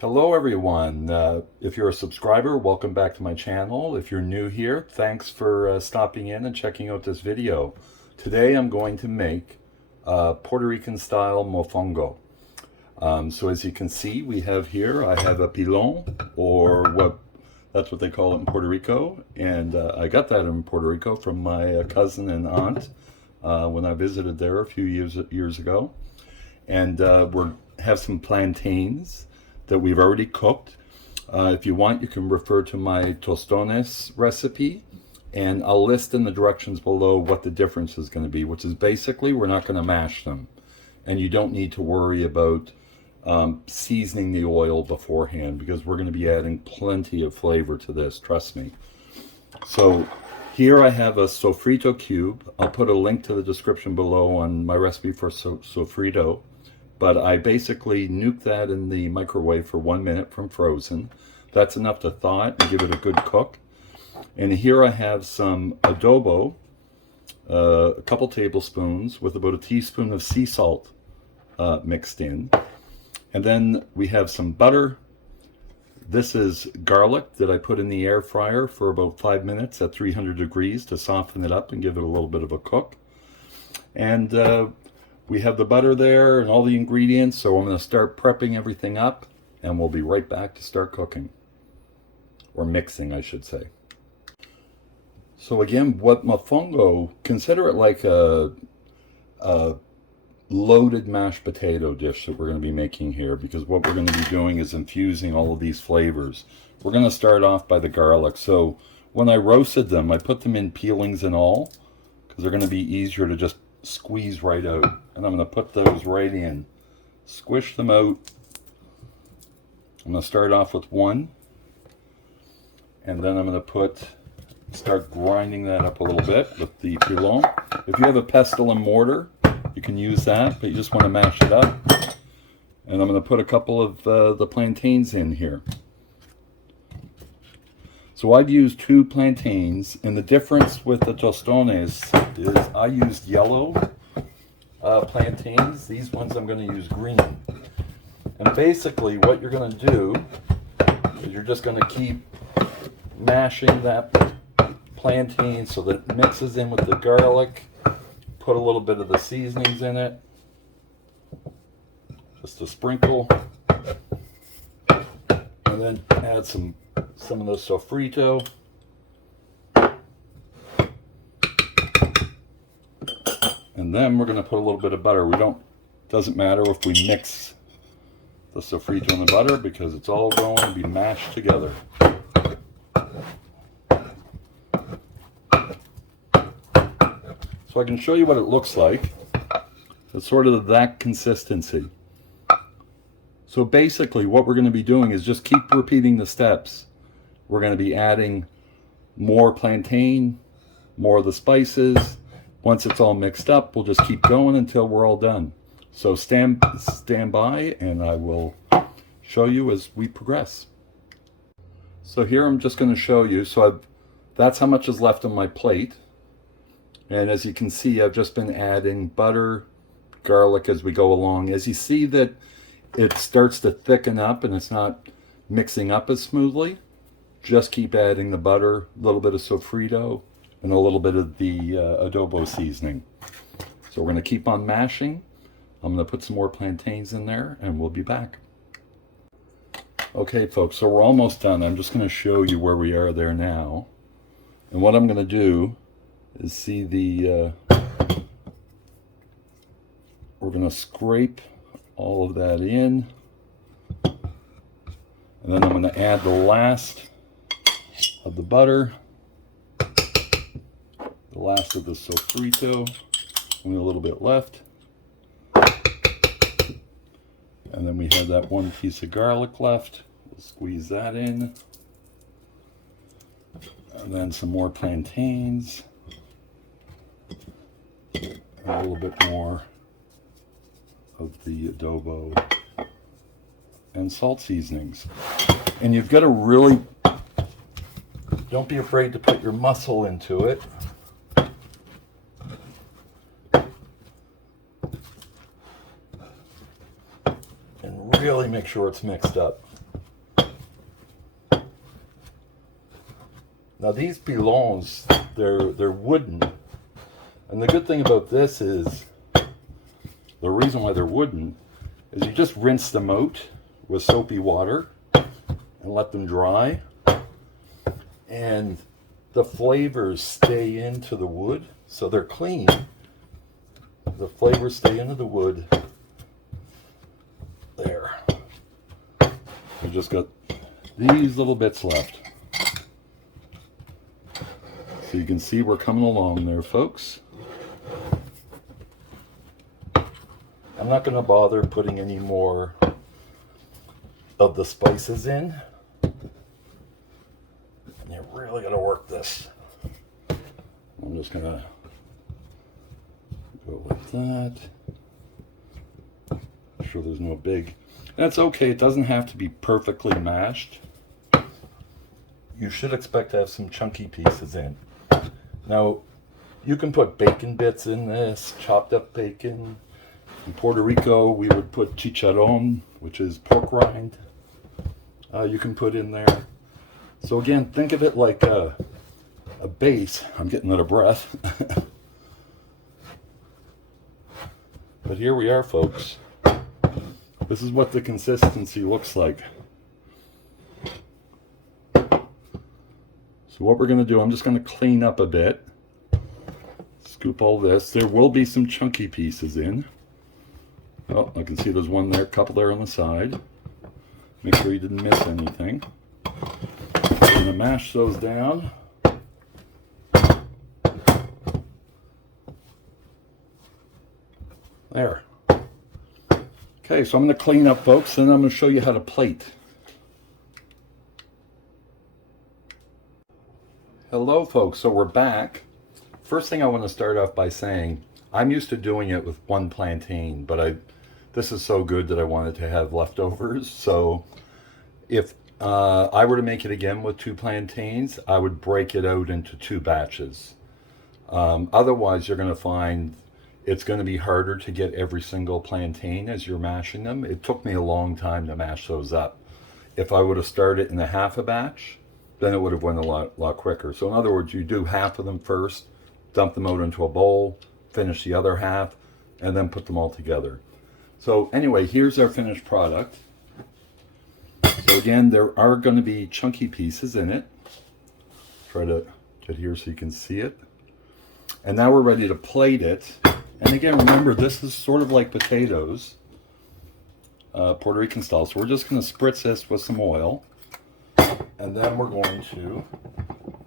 Hello everyone. If you're a subscriber, welcome back to my channel. If you're new here, thanks for stopping in and checking out this video. Today I'm going to make Puerto Rican style mofongo. So as you can see, we have here, I have a pilon, or that's what they call it in Puerto Rico. And I got that in Puerto Rico from my cousin and aunt when I visited there a few years ago. And we have some plantains that we've already cooked. If you want, you can refer to my tostones recipe, and I'll list in the directions below what the difference is going to be, which is basically we're not going to mash them, and you don't need to worry about seasoning the oil beforehand, because we're going to be adding plenty of flavor to this, trust me. So here I have a Sofrito Cube. I'll put a link to the description below on my recipe for sofrito. But I basically nuke that in the microwave for 1 minute from frozen. That's enough to thaw it and give it a good cook. And here I have some adobo, a couple tablespoons with about a teaspoon of sea salt mixed in. And then we have some butter. This is garlic that I put in the air fryer for about 5 minutes at 300 degrees to soften it up and give it a little bit of a cook. And we have the butter there and all the ingredients, so I'm going to start prepping everything up, and we'll be right back to start cooking. Or mixing, I should say. So again, what mofongo, consider it like a loaded mashed potato dish that we're going to be making here, because what we're going to be doing is infusing all of these flavors. We're going to start off by the garlic. So when I roasted them, I put them in peelings and all, because they're going to be easier to just squeeze right out. And I'm going to put those right in, squish them out. I'm going to start off with one, and then I'm going to start grinding that up a little bit with the pilon. If you have a pestle and mortar, you can use that, but you just want to mash it up. And I'm going to put a couple of the plantains in here. So I've used 2 plantains, and the difference with the tostones is I used yellow plantains. These ones I'm going to use green. And basically what you're going to do is you're just going to keep mashing that plantain so that it mixes in with the garlic. Put a little bit of the seasonings in it, just a sprinkle, and then add some of the sofrito. And then we're going to put a little bit of butter. Doesn't matter if we mix the sofrito and the butter, because it's all going to be mashed together. So I can show you what it looks like. It's sort of that consistency. So basically what we're going to be doing is just keep repeating the steps. We're going to be adding more plantain, more of the spices. Once it's all mixed up, we'll just keep going until we're all done. So stand by, and I will show you as we progress. So here I'm just going to show you. So that's how much is left on my plate. And as you can see, I've just been adding butter, garlic as we go along. As you see that it starts to thicken up and it's not mixing up as smoothly, just keep adding the butter, a little bit of sofrito, and a little bit of the adobo seasoning. So we're going to keep on mashing. I'm going to put some more plantains in there, and we'll be back. Okay, folks, so we're almost done. I'm just going to show you where we are there now. And what I'm going to do is see we're going to scrape all of that in. And then I'm going to add the last of the butter, the last of the sofrito, and a little bit left. And then we have that one piece of garlic left. We'll squeeze that in. And then some more plantains. And a little bit more of the adobo and salt seasonings. And you've got to really, don't be afraid to put your muscle into it. And really make sure it's mixed up. Now these pilons, they're wooden. And the good thing about this is, the reason why they're wooden is you just rinse them out with soapy water and let them dry. And the flavors stay into the wood, so they're clean. The flavors stay into the wood. There. I just got these little bits left. So you can see we're coming along there, folks. I'm not going to bother putting any more of the spices in. You really got to work this. I'm just going to go like that. Make sure there's no big... That's okay, it doesn't have to be perfectly mashed. You should expect to have some chunky pieces in. Now, you can put bacon bits in this, chopped up bacon. In Puerto Rico, we would put chicharron, which is pork rind. You can put in there. So again, think of it like a base. I'm getting out of breath. But here we are, folks. This is what the consistency looks like. So what we're going to do, I'm just going to clean up a bit. Scoop all this. There will be some chunky pieces in. Oh, I can see there's one there, a couple there on the side. Make sure you didn't miss anything. I'm going to mash those down. There. Okay, so I'm going to clean up, folks, and I'm going to show you how to plate. Hello, folks. So we're back. First thing I want to start off by saying, I'm used to doing it with one plantain, but this is so good that I wanted to have leftovers. So if I were to make it again with 2 plantains, I would break it out into 2 batches. Otherwise, you're going to find it's going to be harder to get every single plantain as you're mashing them. It took me a long time to mash those up. If I would have started in a half a batch, then it would have went a lot quicker. So in other words, you do half of them first, dump them out into a bowl, finish the other half, and then put them all together. So anyway, here's our finished product. So again, there are going to be chunky pieces in it. Try to get here so you can see it. And now we're ready to plate it. And again, remember, this is sort of like potatoes, Puerto Rican style. So we're just going to spritz this with some oil. And then we're going to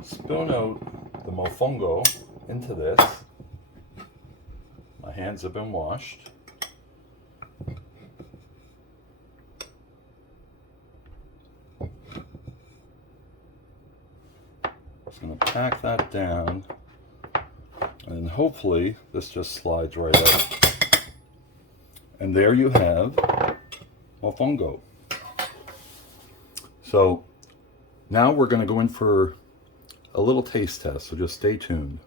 spoon out the mofongo into this. My hands have been washed. Just going to pack that down. And hopefully this just slides right out. And there you have mofongo. So now we're going to go in for a little taste test, so just stay tuned.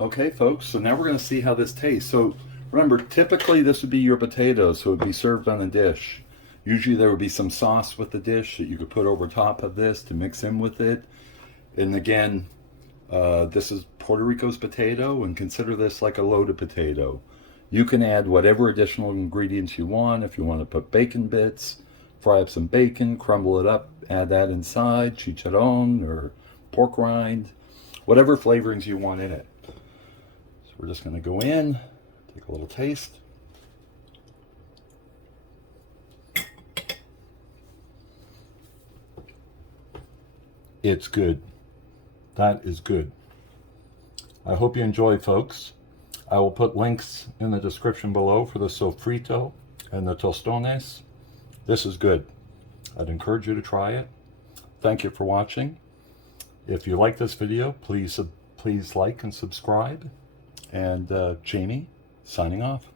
Okay, folks, so now we're going to see how this tastes. So remember, typically this would be your potatoes, so it would be served on a dish. Usually there would be some sauce with the dish that you could put over top of this to mix in with it. And again, this is Puerto Rico's potato, and consider this like a loaded potato. You can add whatever additional ingredients you want. If you want to put bacon bits, fry up some bacon, crumble it up, add that inside, chicharron or pork rind, whatever flavorings you want in it. So we're just going to go in, take a little taste. It's good. That is good. I hope you enjoy, folks. I will put links in the description below for the sofrito and the tostones. This is good. I'd encourage you to try it. Thank you for watching. If you like this video, please like and subscribe. And Jamie, signing off.